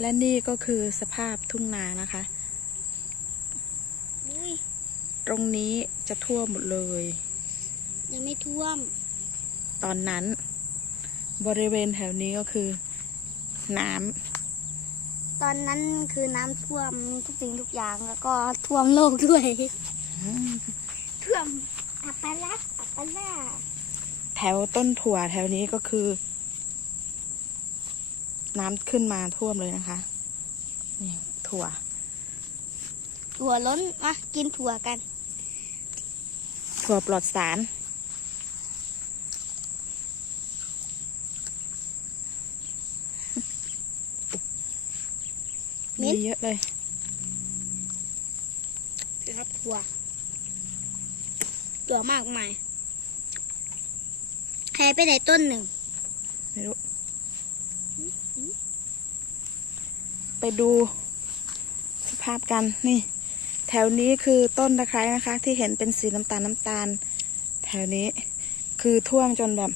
และนี่ก็คือสภาพทุ่งนานะคะอุ้ยตรงนี้จะท่วมหมดเลย ยังไม่ท่วม ตอนนั้น บริเวณแถวนี้ก็คือ น้ตอนนั้นคือน้ำท่วมทุกสิ่งทุกอย่างแล้วก็ท่วมโลกด้วยำท่วมอัปปะลักอัปปะลาแถวต้นถั่วแถวนี้ก็คือ น้ำขึ้นมาท่วมเลยนะคะนี่ถั่ว ถั่วล้นมากินถั่วกัน ถั่วปลอดสาร มิ้มีน เยอะเลยนะครับถั่วถั่วมากมายแค่ไปไหนต้นหนึ่งไม่รู้ ไปดูสภาพกันนี่ แถวนี้คือต้นตะไคร้นะคะ ที่เห็นเป็นสีน้ำตาลน้ำตาล แถวนี้คือท่วมจนแบบ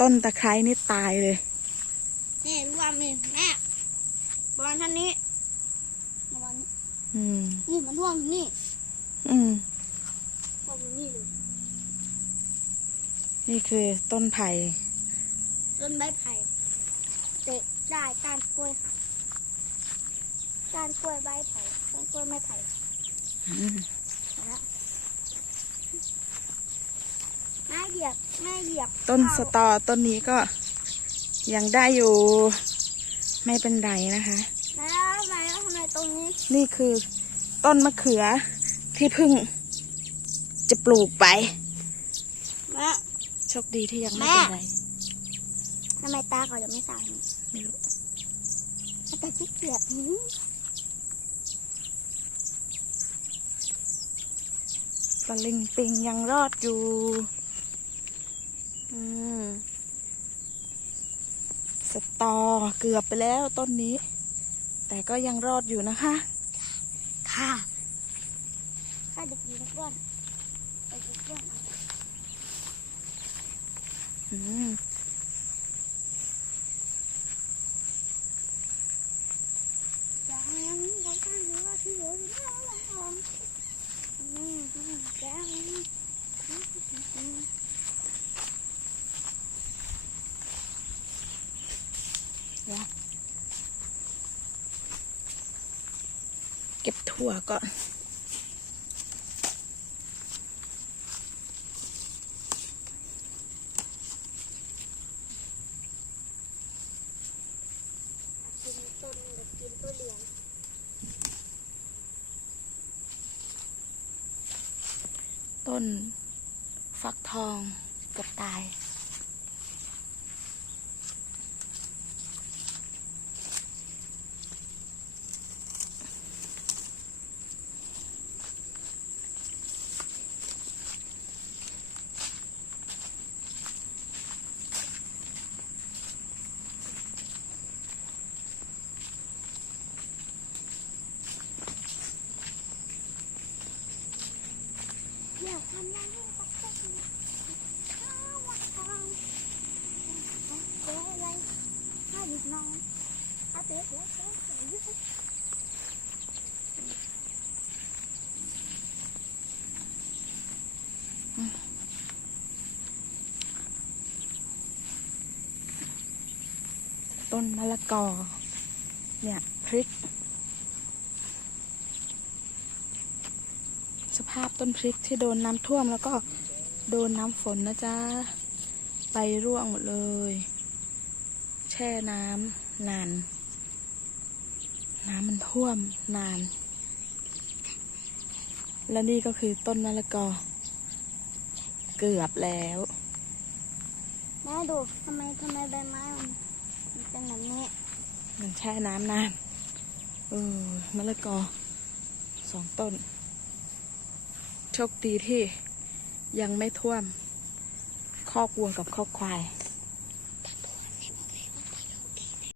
ต้นตะไคร้นี่ตายเลย นี่รวมเลยแม่ประมาณเท่านี้ประมาณนี้อืม นี่มันร่วงอยู่นี่อืมร่วงอยู่นี่เลยนี่คือต้นไผ่ต้นใบไผ่เตะได้ก้านกล้วยค่ะ ก้านกล้วยใบไผ่ก้านกล้วยไม้ไผ่อืมนะแม่เหยียบแม่เหยียบต้นสเข้าตอต้นนี้ก็ยังได้อยู่ไม่เป็นไรนะคะ แล้วทำไมแล้วทำไมตรงนี้ นี่คือต้นมะเขือที่เพิ่งจะปลูกไปแม่โชคดีที่ยังไม่แม่เป็นไรทำไมตาเขาจะไม่สั่งไม่รู้แต่ขี้เกียจ ตะลิงปิงยังรอดอยู่อืมสตอเกือบไปแล้วต้นนี้ แต่ก็ยังรอดอยู่นะคะ ค่ะข้าเด็กดีนะเพื่อนไปดูเพื่อนเอาอืมอย่างนี้เขาตั้งหรือว่าที่เหลืออยู่แล้วละออง เก็บถั่วก่อนกินต้นกับกินตัวเหลียง ต้นฟักทองเกับตายากทำยังไงสักสักข้าววัดทองเจ๊อะไรข้าหยุด นอนข้าเป๊ะเป๊ะเป๊ะต้นมะละกอ เนี่ยพริก สภาพต้นพริกที่โดนน้ำท่วมแล้วก็โดนน้ำฝนนะจ๊ะ ไปร่วงหมดเลย ช่น้ำนาน น้ำมันท่วมนาน และนี่ก็คือต้นมะละกอ เกือบแล้วแม่ดูทำไมทำไมใบไม้มันมันเป็นแบบนี้มันแช่น้ำนานเออมะละกอสองต้น โชคดีที่ยังไม่ท่วมคอกวัวกับคอกควาย